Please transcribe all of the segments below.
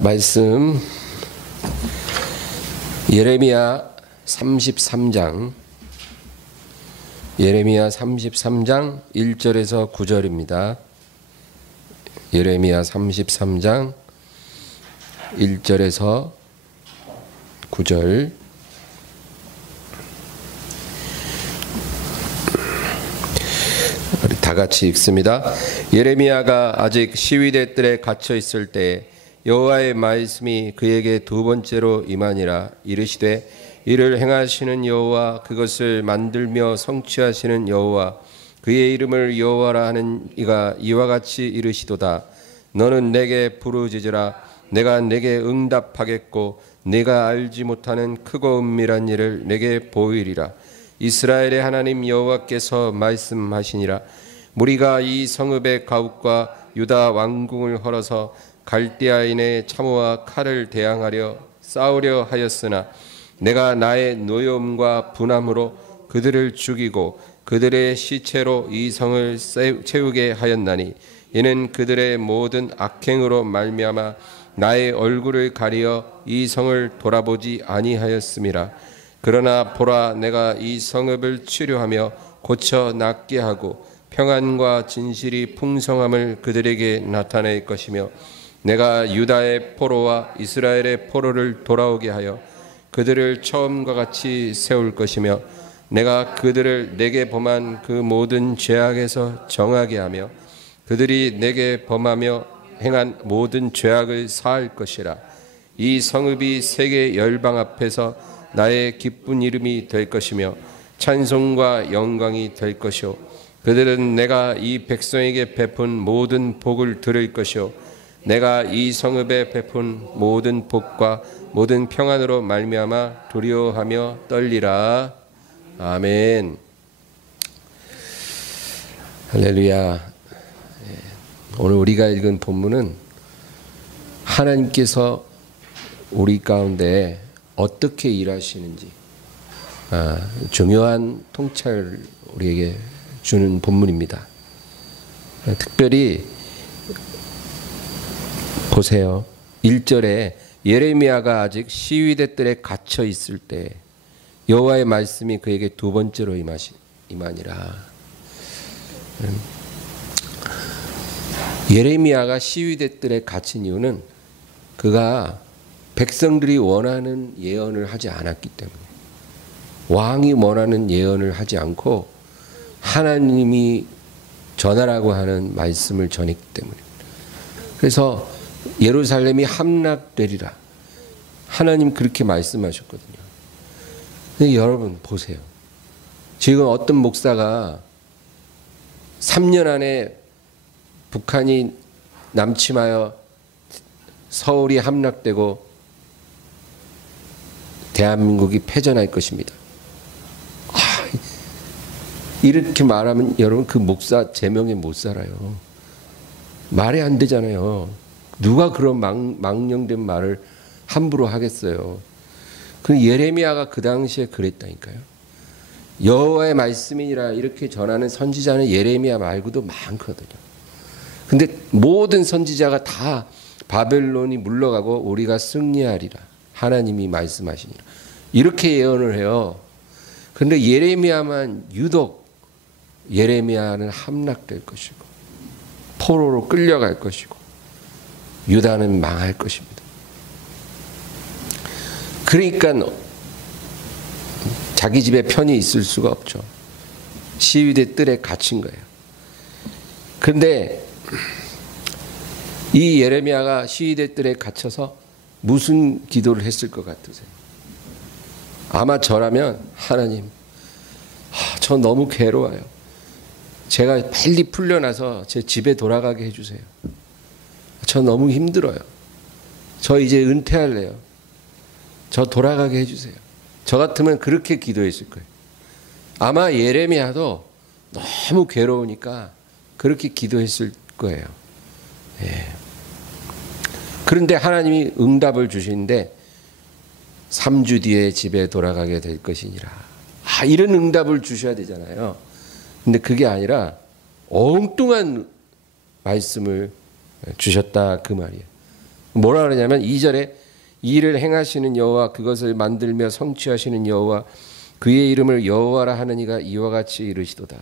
말씀 예레미야 33장 1절에서 9절입니다. 예레미야 33장 1절에서 9절. 우리 다 같이 읽습니다. 예레미야가 아직 시위대 뜰에 갇혀 있을 때 여호와의 말씀이 그에게 두 번째로 임하니라. 이르시되 이를 행하시는 여호와, 그것을 만들며 성취하시는 여호와, 그의 이름을 여호와라 하는 이가 이와 같이 이르시도다. 너는 내게 부르짖으라. 내가 내게 응답하겠고 네가 알지 못하는 크고 은밀한 일을 내게 보이리라. 이스라엘의 하나님 여호와께서 말씀하시니라. 무리가 이 성읍의 가옥과 유다 왕궁을 헐어서 갈대아인의 참호와 칼을 대항하려 싸우려 하였으나 내가 나의 노여움과 분함으로 그들을 죽이고 그들의 시체로 이 성을 채우게 하였나니, 이는 그들의 모든 악행으로 말미암아 나의 얼굴을 가리어 이 성을 돌아보지 아니하였음이라. 그러나 보라, 내가 이 성읍을 치료하며 고쳐 낫게 하고 평안과 진실이 풍성함을 그들에게 나타낼 것이며, 내가 유다의 포로와 이스라엘의 포로를 돌아오게 하여 그들을 처음과 같이 세울 것이며, 내가 그들을 내게 범한 그 모든 죄악에서 정하게 하며 그들이 내게 범하며 행한 모든 죄악을 사할 것이라. 이 성읍이 세계 열방 앞에서 나의 기쁜 이름이 될 것이며 찬송과 영광이 될 것이요, 그들은 내가 이 백성에게 베푼 모든 복을 들을 것이요, 내가 이 성읍에 베푼 모든 복과 모든 평안으로 말미암아 두려워하며 떨리라. 아멘. 할렐루야. 오늘 우리가 읽은 본문은 하나님께서 우리 가운데 어떻게 일하시는지 중요한 통찰을 우리에게 주는 본문입니다. 특별히 보세요. 1절에 예레미야가 아직 시위대 뜰에 갇혀 있을 때 여호와의 말씀이 그에게 두 번째로 임하니라. 예레미야가 시위대 뜰에 갇힌 이유는 그가 백성들이 원하는 예언을 하지 않았기 때문에, 왕이 원하는 예언을 하지 않고 하나님이 전하라고 하는 말씀을 전했기 때문에. 그래서 예루살렘이 함락되리라, 하나님 그렇게 말씀하셨거든요. 근데 여러분 보세요. 지금 어떤 목사가 3년 안에 북한이 남침하여 서울이 함락되고 대한민국이 패전할 것입니다. 이렇게 말하면 여러분 그 목사 제명에 못 살아요. 말이 안 되잖아요. 누가 그런 망령된 말을 함부로 하겠어요. 그 예레미야가 그 당시에 그랬다니까요. 여호와의 말씀이니라 이렇게 전하는 선지자는 예레미야 말고도 많거든요. 근데 모든 선지자가 다 바벨론이 물러가고 우리가 승리하리라, 하나님이 말씀하시니라 이렇게 예언을 해요. 그런데 예레미야만 유독 예레미야는 함락될 것이고 포로로 끌려갈 것이고 유다는 망할 것입니다. 그러니까 자기 집에 편히 있을 수가 없죠. 시위대 뜰에 갇힌 거예요. 그런데 이 예레미야가 시위대 뜰에 갇혀서 무슨 기도를 했을 것 같으세요? 아마 저라면 하나님, 저 너무 괴로워요. 제가 빨리 풀려나서 제 집에 돌아가게 해주세요. 저 너무 힘들어요. 저 이제 은퇴할래요. 저 돌아가게 해주세요. 저 같으면 그렇게 기도했을 거예요. 아마 예레미야도 너무 괴로우니까 그렇게 기도했을 거예요. 예. 그런데 하나님이 응답을 주시는데 3주 뒤에 집에 돌아가게 될 것이니라. 이런 응답을 주셔야 되잖아요. 근데 그게 아니라 엉뚱한 말씀을 주셨다 그 말이에요. 뭐라 그러냐면 2절에 이를 행하시는 여호와 그것을 만들며 성취하시는 여호와 그의 이름을 여호와라 하는 이가 이와 같이 이르시도다.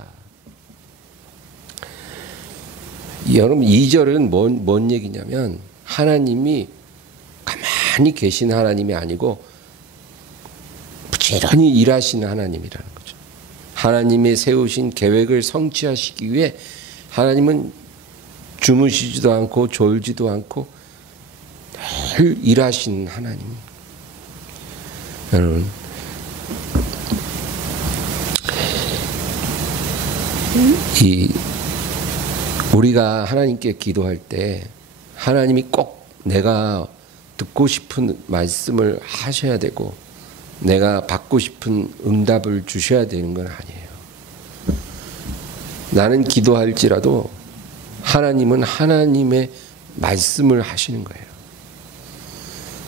여러분 2절은 뭔 얘기냐면 하나님이 가만히 계신 하나님이 아니고 부지런히 일하시는 하나님이라는 거죠. 하나님이 세우신 계획을 성취하시기 위해 하나님은 주무시지도 않고 졸지도 않고 늘 일하시는 하나님. 여러분 우리가 하나님께 기도할 때 하나님이 꼭 내가 듣고 싶은 말씀을 하셔야 되고 내가 받고 싶은 응답을 주셔야 되는 건 아니에요. 나는 기도할지라도 하나님은 하나님의 말씀을 하시는 거예요.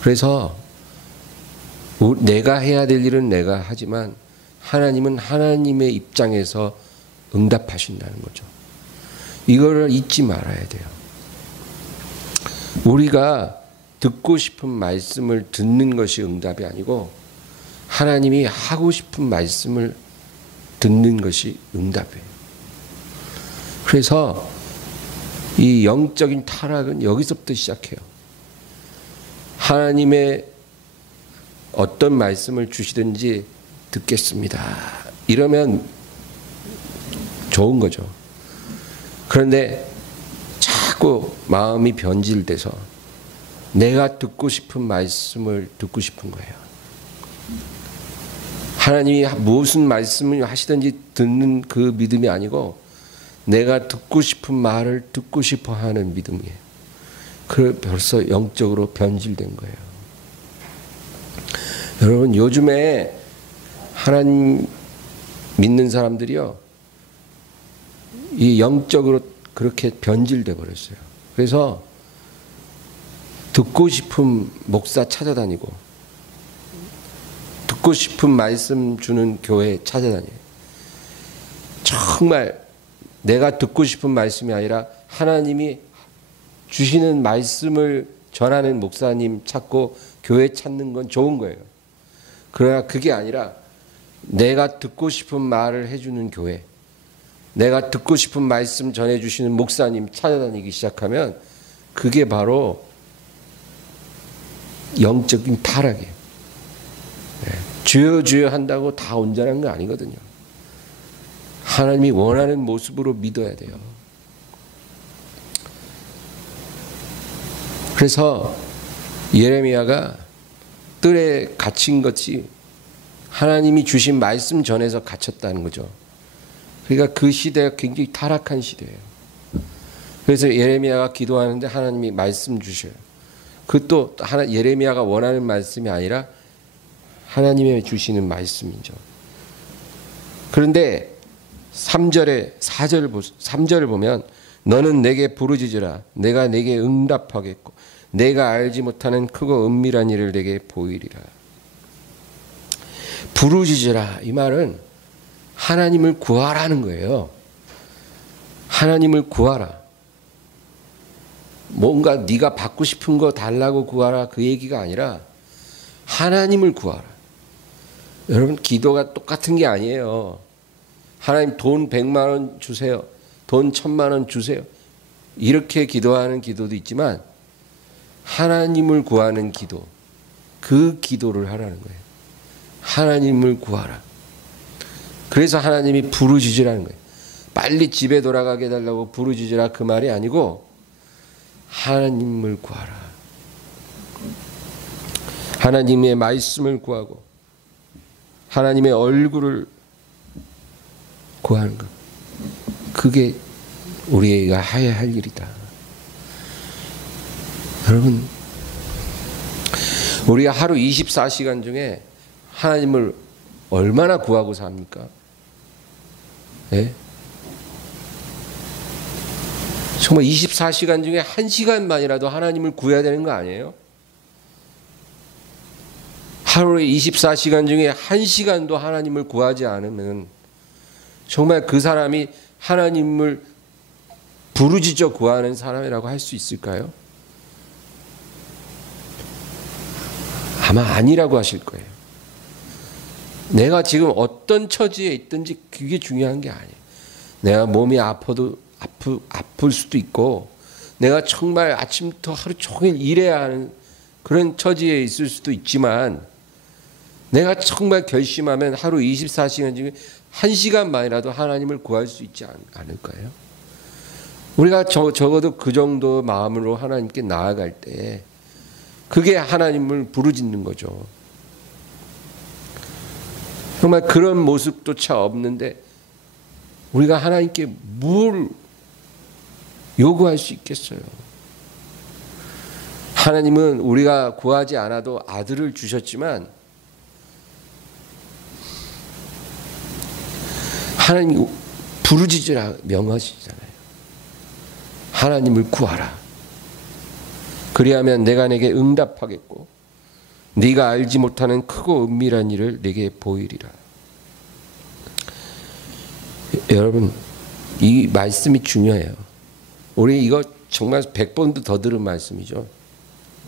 그래서 내가 해야 될 일은 내가 하지만 하나님은 하나님의 입장에서 응답하신다는 거죠. 이거를 잊지 말아야 돼요. 우리가 듣고 싶은 말씀을 듣는 것이 응답이 아니고 하나님이 하고 싶은 말씀을 듣는 것이 응답이에요. 그래서 이 영적인 타락은 여기서부터 시작해요. 하나님의 어떤 말씀을 주시든지 듣겠습니다. 이러면 좋은 거죠. 그런데 자꾸 마음이 변질돼서 내가 듣고 싶은 말씀을 듣고 싶은 거예요. 하나님이 무슨 말씀을 하시든지 듣는 그 믿음이 아니고 내가 듣고 싶은 말을 듣고 싶어 하는 믿음이에요. 그 벌써 영적으로 변질된 거예요. 여러분 요즘에 하나님 믿는 사람들이요, 이 영적으로 그렇게 변질돼 버렸어요. 그래서 듣고 싶은 목사 찾아다니고 듣고 싶은 말씀 주는 교회 찾아다녀요. 정말 내가 듣고 싶은 말씀이 아니라 하나님이 주시는 말씀을 전하는 목사님 찾고 교회 찾는 건 좋은 거예요. 그러나 그게 아니라 내가 듣고 싶은 말을 해주는 교회, 내가 듣고 싶은 말씀 전해주시는 목사님 찾아다니기 시작하면 그게 바로 영적인 타락이에요. 주여 주여 한다고 다 온전한 거 아니거든요. 하나님이 원하는 모습으로 믿어야 돼요. 그래서 예레미야가 뜰에 갇힌 것이 하나님이 주신 말씀 전에서 갇혔다는 거죠. 그러니까 그 시대가 굉장히 타락한 시대예요. 그래서 예레미야가 기도하는데 하나님이 말씀 주셔요. 그것도 예레미야가 원하는 말씀이 아니라 하나님이 주시는 말씀이죠. 그런데 3절을 보면 너는 내게 부르짖으라 내가 내게 응답하겠고 내가 알지 못하는 크고 은밀한 일을 내게 보이리라. 부르짖으라 이 말은 하나님을 구하라는 거예요. 하나님을 구하라. 뭔가 네가 받고 싶은 거 달라고 구하라 그 얘기가 아니라 하나님을 구하라. 여러분 기도가 똑같은 게 아니에요. 하나님 돈 100만 원 주세요. 돈 1000만 원 주세요. 이렇게 기도하는 기도도 있지만 하나님을 구하는 기도, 그 기도를 하라는 거예요. 하나님을 구하라. 그래서 하나님이 부르짖으라는 거예요. 빨리 집에 돌아가게 해달라고 부르짖으라 그 말이 아니고 하나님을 구하라. 하나님의 말씀을 구하고 하나님의 얼굴을 구하는 것. 그게 우리가 해야 할 일이다. 여러분, 우리가 하루 24시간 중에 하나님을 얼마나 구하고 삽니까? 네? 정말 24시간 중에 1시간만이라도 하나님을 구해야 되는 거 아니에요? 하루에 24시간 중에 1시간도 하나님을 구하지 않으면 정말 그 사람이 하나님을 부르짖어 구하는 사람이라고 할 수 있을까요? 아마 아니라고 하실 거예요. 내가 지금 어떤 처지에 있든지 그게 중요한 게 아니에요. 내가 몸이 아파도 아플 수도 있고, 내가 정말 아침부터 하루 종일 일해야 하는 그런 처지에 있을 수도 있지만, 내가 정말 결심하면 하루 24시간 중에 1시간만이라도 하나님을 구할 수 있지 않을까요? 우리가 적어도 그 정도 마음으로 하나님께 나아갈 때 그게 하나님을 부르짖는 거죠. 정말 그런 모습조차 없는데 우리가 하나님께 뭘 요구할 수 있겠어요? 하나님은 우리가 구하지 않아도 아들을 주셨지만 하나님 부르짖으라 명하시잖아요. 하나님을 구하라. 그리하면 내가 내게 응답하겠고 네가 알지 못하는 크고 은밀한 일을 내게 보이리라. 여러분, 이 말씀이 중요해요. 우리 이거 정말 100번도 더 들은 말씀이죠.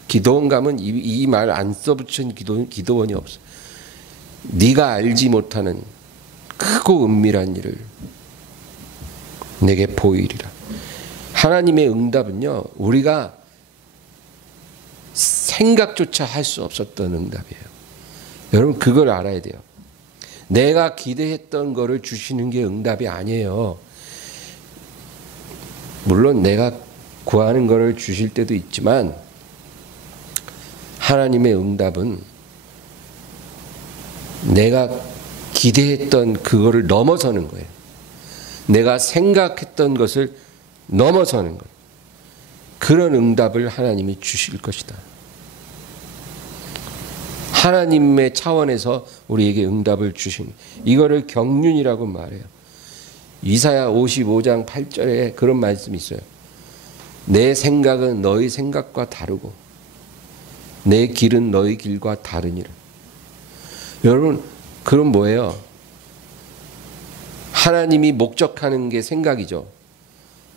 기도원 가면 이 말 안 써붙인 기도원이 없어. 네가 알지 못하는 크고 은밀한 일을 내게 보이리라. 하나님의 응답은요, 우리가 생각조차 할 수 없었던 응답이에요. 여러분, 그걸 알아야 돼요. 내가 기대했던 거를 주시는 게 응답이 아니에요. 물론 내가 구하는 거를 주실 때도 있지만 하나님의 응답은 내가 기대했던 그거를 넘어서는 거예요. 내가 생각했던 것을 넘어서는 거예요. 그런 응답을 하나님이 주실 것이다. 하나님의 차원에서 우리에게 응답을 주신, 이거를 경륜이라고 말해요. 이사야 55장 8절에 그런 말씀이 있어요. 내 생각은 너희 생각과 다르고 내 길은 너희 길과 다르니라. 여러분, 그건 뭐예요? 하나님이 목적하는 게 생각이죠.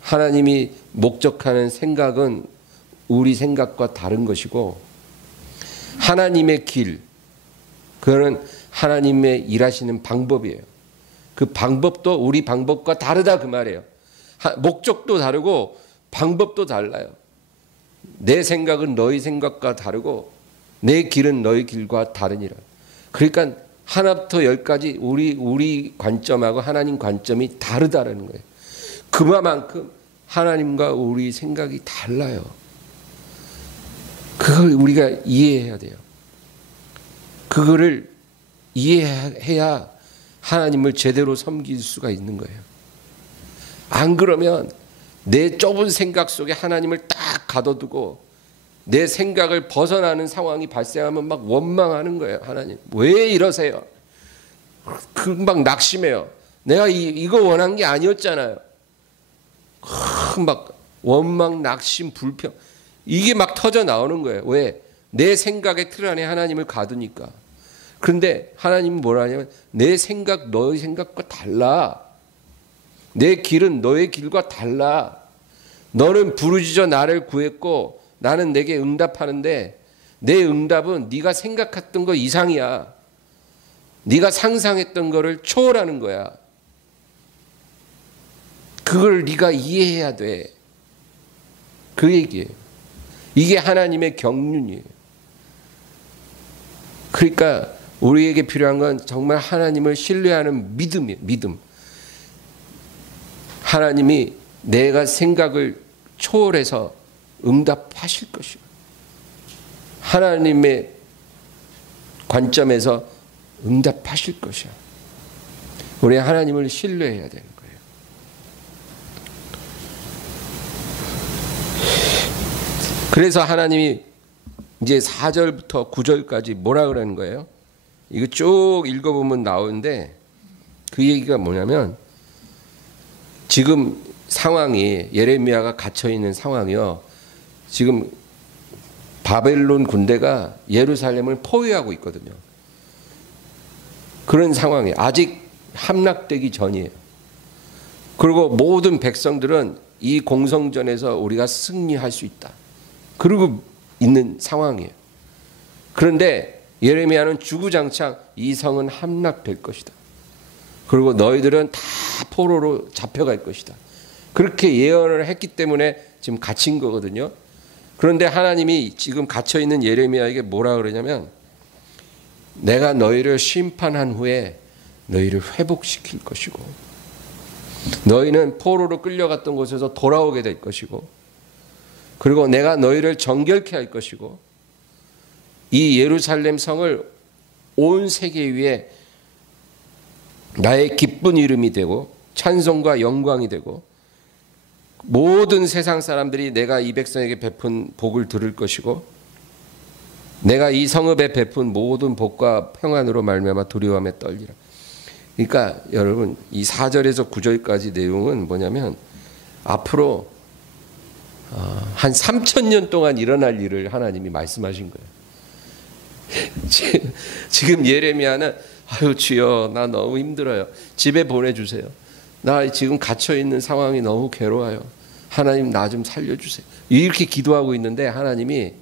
하나님이 목적하는 생각은 우리 생각과 다른 것이고, 하나님의 길, 그거는 하나님의 일하시는 방법이에요. 그 방법도 우리 방법과 다르다 그 말이에요. 목적도 다르고 방법도 달라요. 내 생각은 너희 생각과 다르고 내 길은 너희 길과 다르니라. 그러니까 하나부터 열까지 우리 관점하고 하나님 관점이 다르다라는 거예요. 그만큼 하나님과 우리 생각이 달라요. 그걸 우리가 이해해야 돼요. 그거를 이해해야 하나님을 제대로 섬길 수가 있는 거예요. 안 그러면 내 좁은 생각 속에 하나님을 딱 가둬두고 내 생각을 벗어나는 상황이 발생하면 막 원망하는 거예요. 하나님, 왜 이러세요? 금방 낙심해요. 내가 이거 원한 게 아니었잖아요. 막 원망, 낙심, 불평, 이게 막 터져 나오는 거예요. 왜? 내 생각의 틀 안에 하나님을 가두니까. 그런데 하나님은 뭐라 하냐면 내 생각 너의 생각과 달라. 내 길은 너의 길과 달라. 너는 부르짖어 나를 구했고 나는 내게 응답하는데 내 응답은 네가 생각했던 거 이상이야. 네가 상상했던 거를 초월하는 거야. 그걸 네가 이해해야 돼. 그 얘기예요. 이게 하나님의 경륜이에요. 그러니까 우리에게 필요한 건 정말 하나님을 신뢰하는 믿음이에요. 믿음. 하나님이 내가 생각을 초월해서 응답하실 것이요. 하나님의 관점에서 응답하실 것이요. 우리 하나님을 신뢰해야 되는 거예요. 그래서 하나님이 이제 4절부터 9절까지 뭐라 그러는 거예요? 이거 쭉 읽어보면 나오는데 그 얘기가 뭐냐면 지금 상황이 예레미야가 갇혀있는 상황이요. 지금 바벨론 군대가 예루살렘을 포위하고 있거든요. 그런 상황이 아직 함락되기 전이에요. 그리고 모든 백성들은 이 공성전에서 우리가 승리할 수 있다. 그러고 있는 상황이에요. 그런데 예레미야는 주구장창 이 성은 함락될 것이다. 그리고 너희들은 다 포로로 잡혀갈 것이다. 그렇게 예언을 했기 때문에 지금 갇힌 거거든요. 그런데 하나님이 지금 갇혀있는 예레미야에게 뭐라 그러냐면 내가 너희를 심판한 후에 너희를 회복시킬 것이고 너희는 포로로 끌려갔던 곳에서 돌아오게 될 것이고 그리고 내가 너희를 정결케 할 것이고 이 예루살렘 성을 온 세계 위에 나의 기쁜 이름이 되고 찬송과 영광이 되고 모든 세상 사람들이 내가 이 백성에게 베푼 복을 들을 것이고 내가 이 성읍에 베푼 모든 복과 평안으로 말미암아 두려움에 떨리라. 그러니까 여러분 이 4절에서 9절까지 내용은 뭐냐면 앞으로 한 3,000년 동안 일어날 일을 하나님이 말씀하신 거예요. 지금 예레미야는 아유 주여 나 너무 힘들어요. 집에 보내주세요. 나 지금 갇혀있는 상황이 너무 괴로워요. 하나님 나 좀 살려주세요. 이렇게 기도하고 있는데 하나님이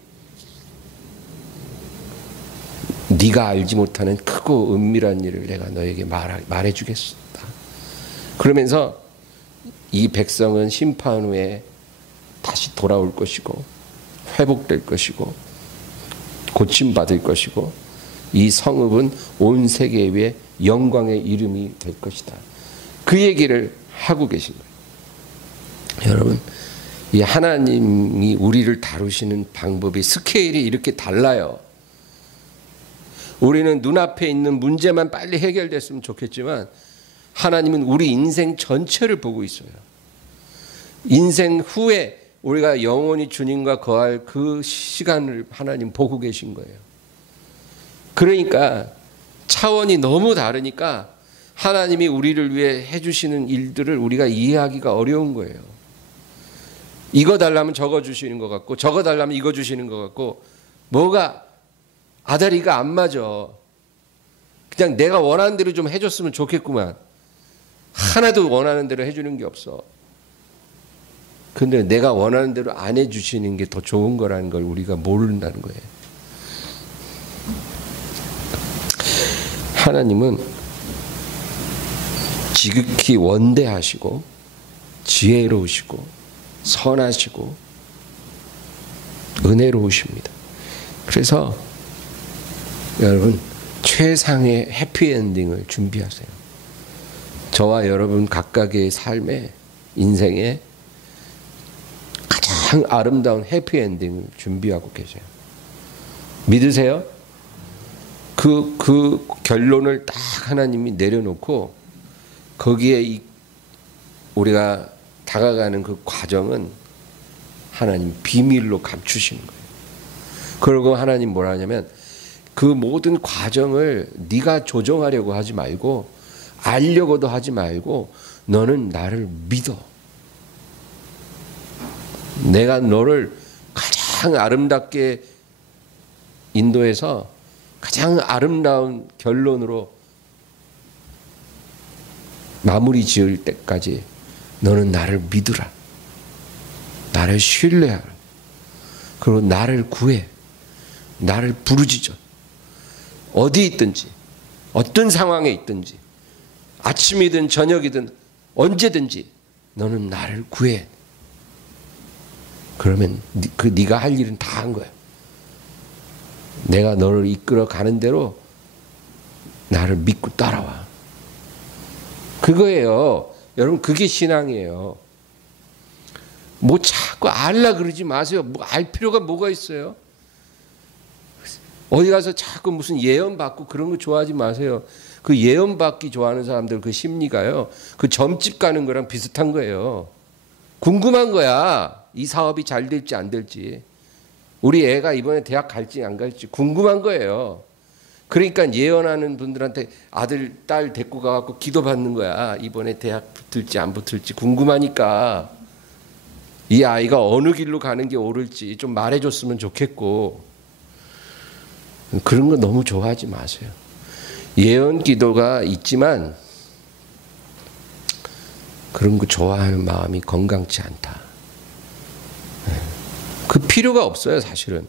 네가 알지 못하는 크고 은밀한 일을 내가 너에게 말해주겠다. 그러면서 이 백성은 심판 후에 다시 돌아올 것이고 회복될 것이고 고침받을 것이고 이 성읍은 온 세계 위에 영광의 이름이 될 것이다. 그 얘기를 하고 계신 거예요. 여러분 이 하나님이 우리를 다루시는 방법이 스케일이 이렇게 달라요. 우리는 눈앞에 있는 문제만 빨리 해결됐으면 좋겠지만 하나님은 우리 인생 전체를 보고 있어요. 인생 후에 우리가 영원히 주님과 거할 그 시간을 하나님 보고 계신 거예요. 그러니까 차원이 너무 다르니까 하나님이 우리를 위해 해주시는 일들을 우리가 이해하기가 어려운 거예요. 이거 달라면 저거 주시는 것 같고 저거 달라면 이거 주시는 것 같고 뭐가 아다리가 안 맞아. 그냥 내가 원하는 대로 좀 해줬으면 좋겠구만. 하나도 원하는 대로 해주는 게 없어. 근데 내가 원하는 대로 안 해주시는 게 더 좋은 거라는 걸 우리가 모른다는 거예요. 하나님은 지극히 원대하시고 지혜로우시고 선하시고 은혜로우십니다. 그래서 여러분 최상의 해피엔딩을 준비하세요. 저와 여러분 각각의 삶에 인생에 가장 아름다운 해피엔딩을 준비하고 계세요. 믿으세요? 그 결론을 딱 하나님이 내려놓고 거기에 우리가 다가가는 그 과정은 하나님 비밀로 감추시는 거예요. 그리고 하나님 뭐라 하냐면 그 모든 과정을 네가 조정하려고 하지 말고 알려고도 하지 말고 너는 나를 믿어. 내가 너를 가장 아름답게 인도해서 가장 아름다운 결론으로 마무리 지을 때까지 너는 나를 믿으라. 나를 신뢰하라. 그리고 나를 구해. 나를 부르짖어. 어디 있든지 어떤 상황에 있든지 아침이든 저녁이든 언제든지 너는 나를 구해. 그러면 네가 할 일은 다 한 거야. 내가 너를 이끌어 가는 대로 나를 믿고 따라와. 그거예요. 여러분 그게 신앙이에요. 뭐 자꾸 알라 그러지 마세요. 뭐 알 필요가 뭐가 있어요? 어디 가서 자꾸 무슨 예언 받고 그런 거 좋아하지 마세요. 그 예언 받기 좋아하는 사람들 그 심리가요. 그 점집 가는 거랑 비슷한 거예요. 궁금한 거야. 이 사업이 잘 될지 안 될지. 우리 애가 이번에 대학 갈지 안 갈지 궁금한 거예요. 그러니까 예언하는 분들한테 아들, 딸 데리고 가갖고 기도 받는 거야. 이번에 대학 붙을지 안 붙을지 궁금하니까. 이 아이가 어느 길로 가는 게 옳을지 좀 말해줬으면 좋겠고. 그런 거 너무 좋아하지 마세요. 예언 기도가 있지만 그런 거 좋아하는 마음이 건강치 않다. 그 필요가 없어요, 사실은.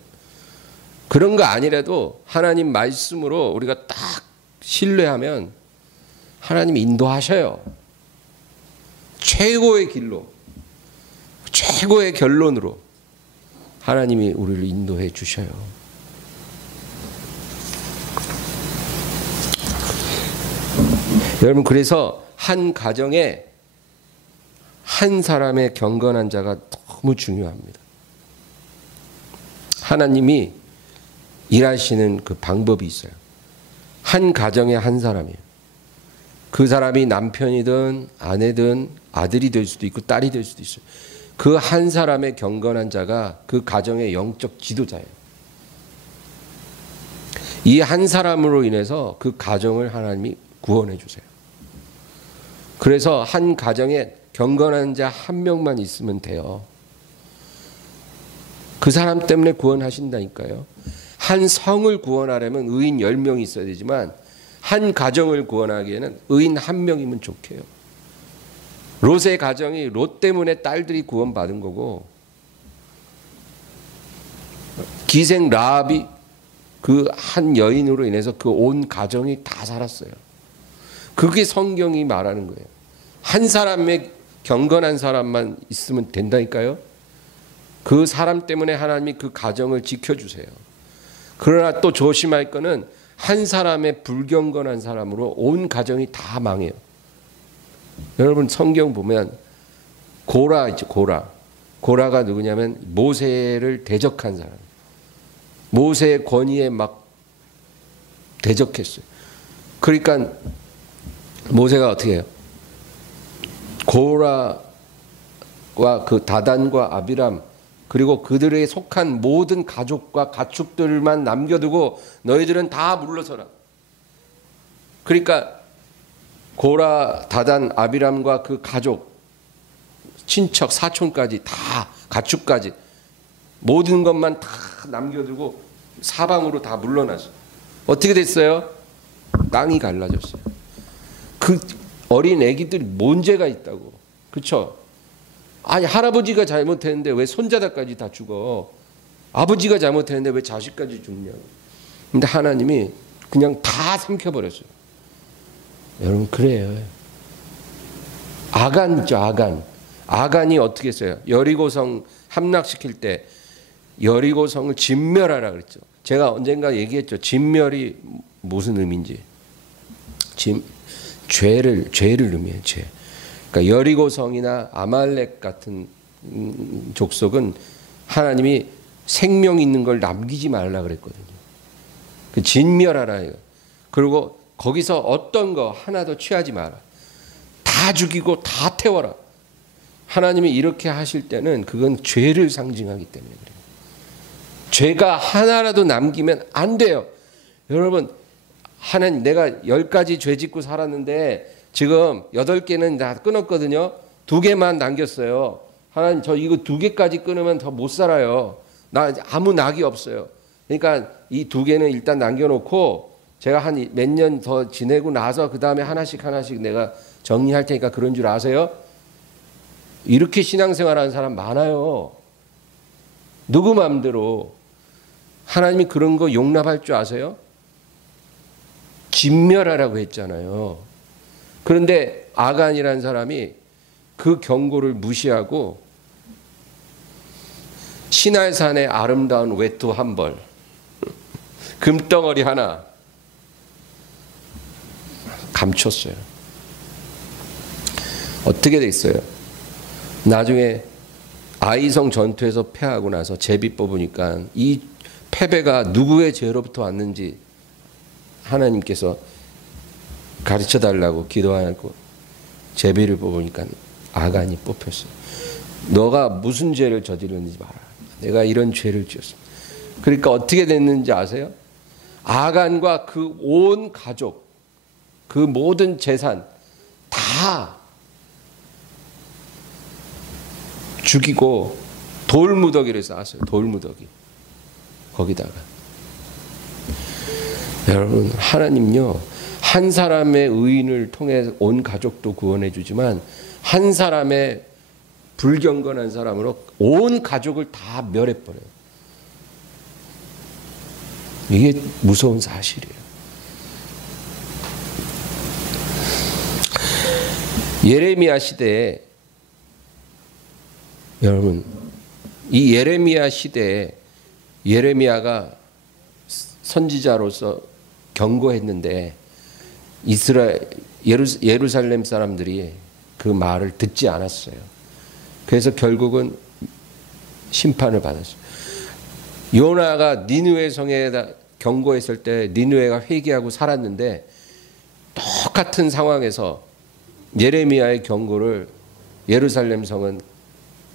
그런 거 아니라도 하나님 말씀으로 우리가 딱 신뢰하면 하나님이 인도하셔요. 최고의 길로, 최고의 결론으로 하나님이 우리를 인도해 주셔요. 여러분, 그래서 한 가정에 한 사람의 경건한 자가 너무 중요합니다. 하나님이 일하시는 그 방법이 있어요. 한 가정에 한 사람이에요. 그 사람이 남편이든 아내든 아들이 될 수도 있고 딸이 될 수도 있어요. 그 한 사람의 경건한 자가 그 가정의 영적 지도자예요. 이 한 사람으로 인해서 그 가정을 하나님이 구원해 주세요. 그래서 한 가정에 경건한 자 한 명만 있으면 돼요. 그 사람 때문에 구원하신다니까요. 한 성을 구원하려면 의인 10명이 있어야 되지만 한 가정을 구원하기에는 의인 1명이면 좋게요. 롯의 가정이 롯 때문에 딸들이 구원받은 거고, 기생 라합이 그 한 여인으로 인해서 그 온 가정이 다 살았어요. 그게 성경이 말하는 거예요. 한 사람의 경건한 사람만 있으면 된다니까요. 그 사람 때문에 하나님이 그 가정을 지켜주세요. 그러나 또 조심할 거는 한 사람의 불경건한 사람으로 온 가정이 다 망해요. 여러분, 성경 보면 고라 있죠. 고라가 누구냐면 모세를 대적한 사람. 모세의 권위에 막 대적했어요. 그러니까 모세가 어떻게 해요? 고라와 그 다단과 아비람 그리고 그들에 속한 모든 가족과 가축들만 남겨두고 너희들은 다 물러서라. 그러니까 고라, 다단, 아비람과 그 가족, 친척, 사촌까지 다 가축까지 모든 것만 다 남겨두고 사방으로 다 물러나서 어떻게 됐어요? 땅이 갈라졌어요. 그 어린 애기들이 문제가 있다고. 그렇죠? 아니, 할아버지가 잘못했는데 왜 손자들까지 다 죽어? 아버지가 잘못했는데 왜 자식까지 죽냐고. 근데 하나님이 그냥 다 삼켜버렸어요. 여러분, 그래요. 아간 있죠, 아간. 아간이 어떻게 했어요? 여리고성 함락시킬 때 여리고성을 진멸하라 그랬죠. 제가 언젠가 얘기했죠. 진멸이 무슨 의미인지. 죄를 의미해요, 죄. 그러니까 여리고성이나 아말렉 같은 족속은 하나님이 생명 있는 걸 남기지 말라 그랬거든요. 그 진멸하라. 그리고 거기서 어떤 거 하나도 취하지 마라. 다 죽이고 다 태워라. 하나님이 이렇게 하실 때는 그건 죄를 상징하기 때문에 그래요. 죄가 하나라도 남기면 안 돼요. 여러분, 하나님, 내가 10가지 죄 짓고 살았는데 지금 8개는 다 끊었거든요. 2개만 남겼어요. 하나님, 저 이거 2개까지 끊으면 더 못 살아요. 나 아무 낙이 없어요. 그러니까 이 2개는 일단 남겨놓고 제가 한 몇 년 더 지내고 나서 그 다음에 하나씩 내가 정리할 테니까 그런 줄 아세요? 이렇게 신앙생활하는 사람 많아요. 누구 마음대로. 하나님이 그런 거 용납할 줄 아세요? 진멸하라고 했잖아요. 그런데 아간이라는 사람이 그 경고를 무시하고 시날산의 아름다운 외투 한 벌, 금덩어리 하나 감췄어요. 어떻게 됐어요? 나중에 아이성 전투에서 패하고 나서 제비 뽑으니까 이 패배가 누구의 죄로부터 왔는지 하나님께서 가르쳐 달라고 기도하고 제비를 뽑으니까 아간이 뽑혔어요. 너가 무슨 죄를 저질렀는지 말아. 내가 이런 죄를 지었습니다. 그러니까 어떻게 됐는지 아세요? 아간과 그 온 가족, 그 모든 재산 다 죽이고 돌무더기를 쌓았어요. 돌무더기. 거기다가. 여러분, 하나님요, 한 사람의 의인을 통해 온 가족도 구원해 주지만 한 사람의 불경건한 사람으로 온 가족을 다 멸해버려요. 이게 무서운 사실이에요. 예레미야 시대에, 여러분, 이 예레미야 시대에 예레미야가 선지자로서 경고했는데 예루살렘 사람들이 그 말을 듣지 않았어요. 그래서 결국은 심판을 받았어요. 요나가 니느웨 성에다 경고했을 때 니느웨가 회개하고 살았는데 똑같은 상황에서 예레미야의 경고를 예루살렘 성은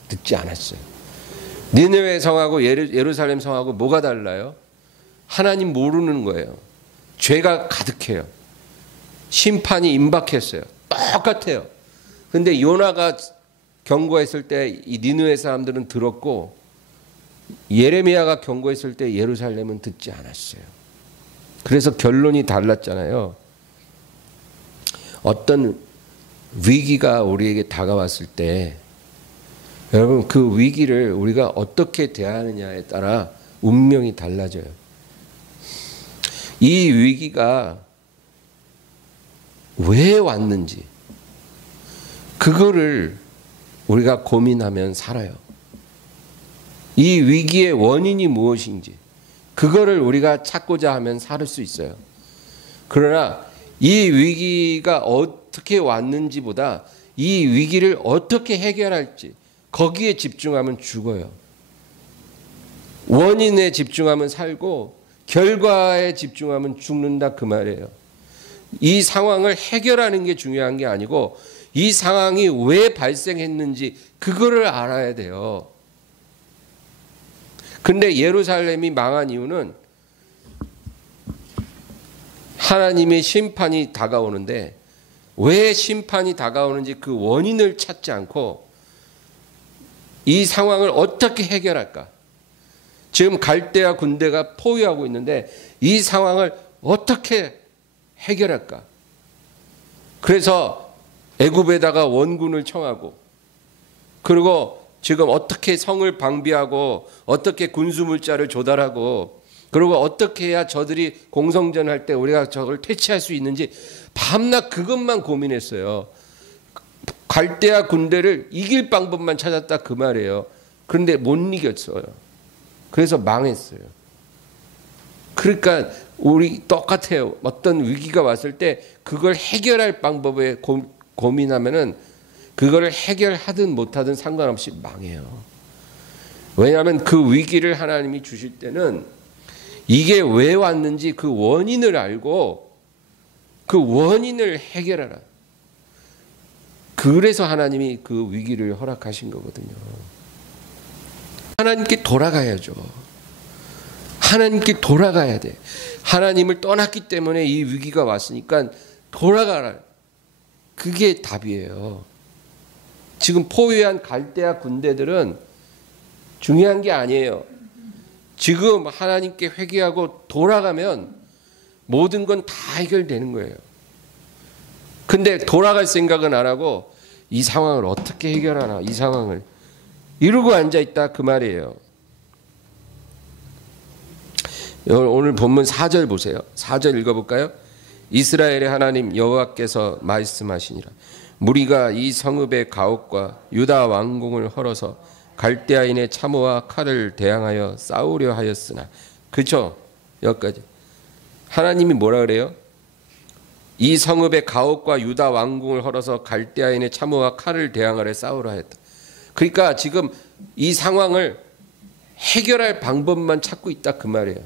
듣지 않았어요. 니느웨 성하고 예루살렘 성하고 뭐가 달라요? 하나님 모르는 거예요. 죄가 가득해요. 심판이 임박했어요. 똑같아요. 근데 요나가 경고했을 때 이 니느웨 사람들은 들었고 예레미야가 경고했을 때 예루살렘은 듣지 않았어요. 그래서 결론이 달랐잖아요. 어떤 위기가 우리에게 다가왔을 때 여러분 그 위기를 우리가 어떻게 대하느냐에 따라 운명이 달라져요. 이 위기가 왜 왔는지 그거를 우리가 고민하면 살아요. 이 위기의 원인이 무엇인지 그거를 우리가 찾고자 하면 살 수 있어요. 그러나 이 위기가 어떻게 왔는지보다 이 위기를 어떻게 해결할지 거기에 집중하면 죽어요. 원인에 집중하면 살고 결과에 집중하면 죽는다 그 말이에요. 이 상황을 해결하는 게 중요한 게 아니고 이 상황이 왜 발생했는지 그거를 알아야 돼요. 근데 예루살렘이 망한 이유는 하나님의 심판이 다가오는데 왜 심판이 다가오는지 그 원인을 찾지 않고 이 상황을 어떻게 해결할까? 지금 갈대아 군대가 포위하고 있는데 이 상황을 어떻게 해결할까? 그래서 애굽에다가 원군을 청하고 그리고 지금 어떻게 성을 방비하고 어떻게 군수물자를 조달하고 그리고 어떻게 해야 저들이 공성전할 때 우리가 저걸 퇴치할 수 있는지 밤낮 그것만 고민했어요. 갈대아 군대를 이길 방법만 찾았다 그 말이에요. 그런데 못 이겼어요. 그래서 망했어요. 그러니까 우리 똑같아요. 어떤 위기가 왔을 때 그걸 해결할 방법에 고민하면은 그거를 해결하든 못하든 상관없이 망해요. 왜냐하면 그 위기를 하나님이 주실 때는 이게 왜 왔는지 그 원인을 알고 그 원인을 해결하라. 그래서 하나님이 그 위기를 허락하신 거거든요. 하나님께 돌아가야죠. 하나님께 돌아가야 돼. 하나님을 떠났기 때문에 이 위기가 왔으니까 돌아가라. 그게 답이에요. 지금 포위한 갈대아 군대들은 중요한 게 아니에요. 지금 하나님께 회개하고 돌아가면 모든 건 다 해결되는 거예요. 근데 돌아갈 생각은 안 하고 이 상황을 어떻게 해결하나 이 상황을 이러고 앉아있다 그 말이에요. 오늘 본문 4절 보세요. 4절 읽어볼까요? 이스라엘의 하나님 여호와께서 말씀하시니라. 무리가 이 성읍의 가옥과 유다 왕궁을 헐어서 갈대아인의 참호와 칼을 대항하여 싸우려 하였으나 그렇죠? 여기까지. 하나님이 뭐라 그래요? 이 성읍의 가옥과 유다 왕궁을 헐어서 갈대아인의 참호와 칼을 대항하여 싸우려 하였다. 그러니까 지금 이 상황을 해결할 방법만 찾고 있다 그 말이에요.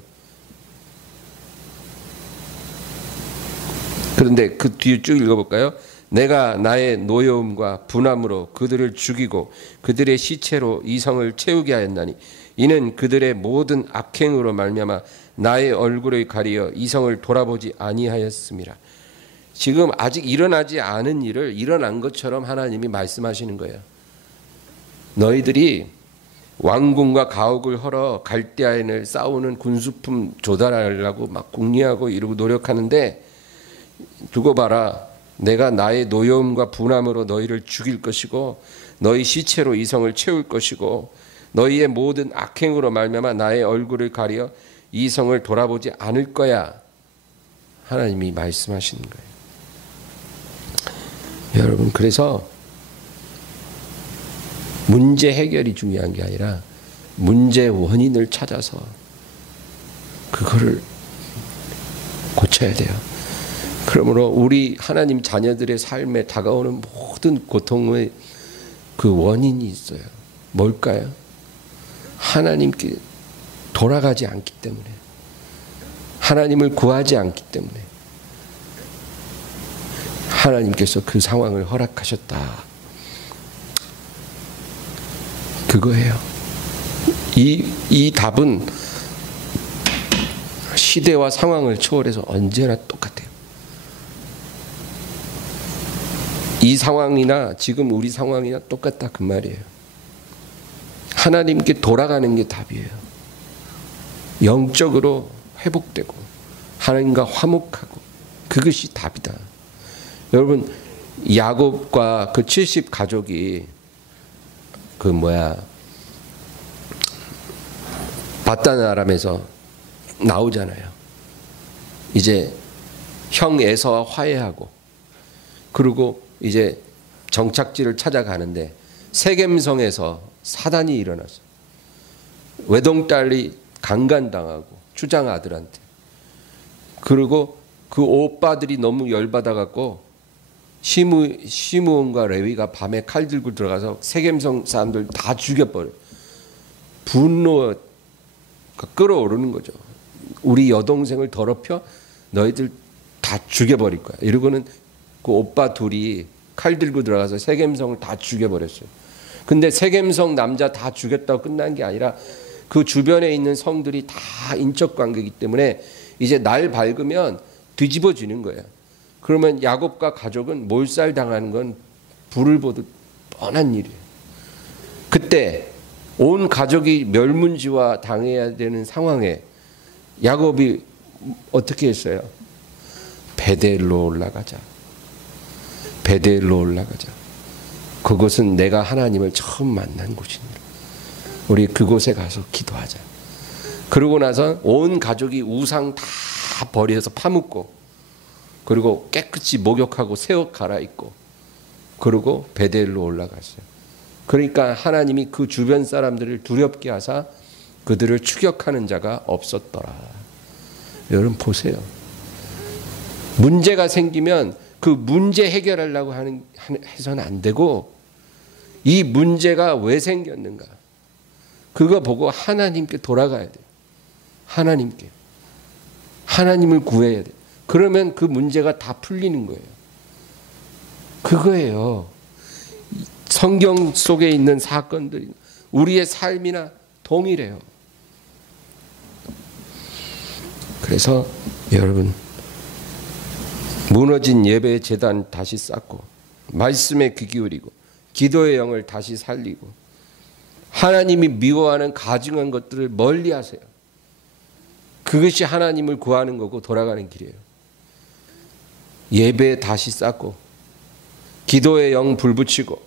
그런데 그 뒤에 쭉 읽어볼까요? 내가 나의 노여움과 분함으로 그들을 죽이고 그들의 시체로 이 성을 채우게 하였나니 이는 그들의 모든 악행으로 말미암아 나의 얼굴을 가리어 이 성을 돌아보지 아니하였음이라. 지금 아직 일어나지 않은 일을 일어난 것처럼 하나님이 말씀하시는 거예요. 너희들이 왕궁과 가옥을 헐어 갈대아인을 싸우는 군수품 조달하려고 막 궁리하고 이러고 노력하는데 두고 봐라. 내가 나의 노여움과 분함으로 너희를 죽일 것이고 너희 시체로 이 성을 채울 것이고 너희의 모든 악행으로 말미암아 나의 얼굴을 가려 이 성을 돌아보지 않을 거야. 하나님이 말씀하시는 거예요. 여러분, 그래서 문제 해결이 중요한 게 아니라 문제 원인을 찾아서 그거를 고쳐야 돼요. 그러므로 우리 하나님 자녀들의 삶에 다가오는 모든 고통의 그 원인이 있어요. 뭘까요? 하나님께 돌아가지 않기 때문에, 하나님을 구하지 않기 때문에 하나님께서 그 상황을 허락하셨다. 그거예요. 이 답은 시대와 상황을 초월해서 언제나 똑같아요. 이 상황이나 지금 우리 상황이나 똑같다 그 말이에요. 하나님께 돌아가는 게 답이에요. 영적으로 회복되고 하나님과 화목하고 그것이 답이다. 여러분, 야곱과 그 70 가족이 바단 아람에서 나오잖아요. 이제 형 에서와 화해하고 그리고 이제 정착지를 찾아가는데 세겜성에서 사단이 일어났어. 외동딸이 강간당하고 추장 아들한테. 그리고 그 오빠들이 너무 열받아갖고 시므온과 레위가 밤에 칼 들고 들어가서 세겜성 사람들 다 죽여버려. 분노가 끓어오르는 거죠. 우리 여동생을 더럽혀 너희들 다 죽여버릴 거야. 이러고는 그 오빠 둘이 칼 들고 들어가서 세겜성을 다 죽여버렸어요. 근데 세겜성 남자 다 죽였다고 끝난 게 아니라 그 주변에 있는 성들이 다 인적 관계이기 때문에 이제 날 밝으면 뒤집어지는 거예요. 그러면 야곱과 가족은 몰살당하는 건 불을 보듯 뻔한 일이에요. 그때 온 가족이 멸문지화 당해야 되는 상황에 야곱이 어떻게 했어요? 베델로 올라가자. 베델로 올라가자. 그곳은 내가 하나님을 처음 만난 곳입니다. 우리 그곳에 가서 기도하자. 그러고 나서 온 가족이 우상 다 버려서 파묻고 그리고 깨끗이 목욕하고 새 옷 갈아입고 그리고 베델로 올라갔어요. 그러니까 하나님이 그 주변 사람들을 두렵게 하사 그들을 추격하는 자가 없었더라. 여러분 보세요. 문제가 생기면 그 문제 해결하려고 해서는 안 되고 이 문제가 왜 생겼는가 그거 보고 하나님께 돌아가야 돼요. 하나님께. 하나님을 구해야 돼요. 그러면 그 문제가 다 풀리는 거예요. 그거예요. 성경 속에 있는 사건들이 우리의 삶이나 동일해요. 그래서 여러분 무너진 예배의 제단 다시 쌓고 말씀에 귀 기울이고 기도의 영을 다시 살리고 하나님이 미워하는 가증한 것들을 멀리하세요. 그것이 하나님을 구하는 거고 돌아가는 길이에요. 예배 다시 쌓고 기도의 영 불붙이고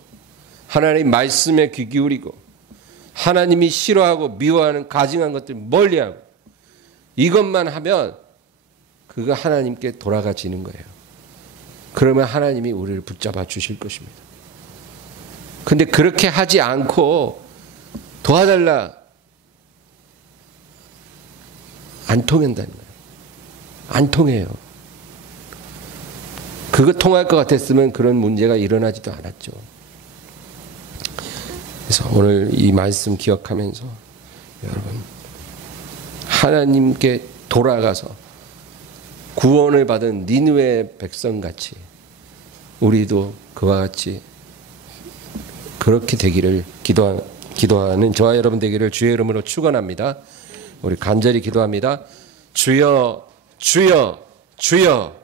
하나님 말씀에 귀 기울이고 하나님이 싫어하고 미워하는 가증한 것들 멀리하고 이것만 하면 그거 하나님께 돌아가지는 거예요. 그러면 하나님이 우리를 붙잡아 주실 것입니다. 근데 그렇게 하지 않고 도와달라 안 통한다는 거예요. 안 통해요. 그거 통할 것 같았으면 그런 문제가 일어나지도 않았죠. 그래서 오늘 이 말씀 기억하면서 여러분 하나님께 돌아가서 구원을 받은 니느웨 백성같이 우리도 그와 같이 그렇게 되기를 기도하는 저와 여러분 되기를 주의 이름으로 축원합니다. 우리 간절히 기도합니다. 주여 주여 주여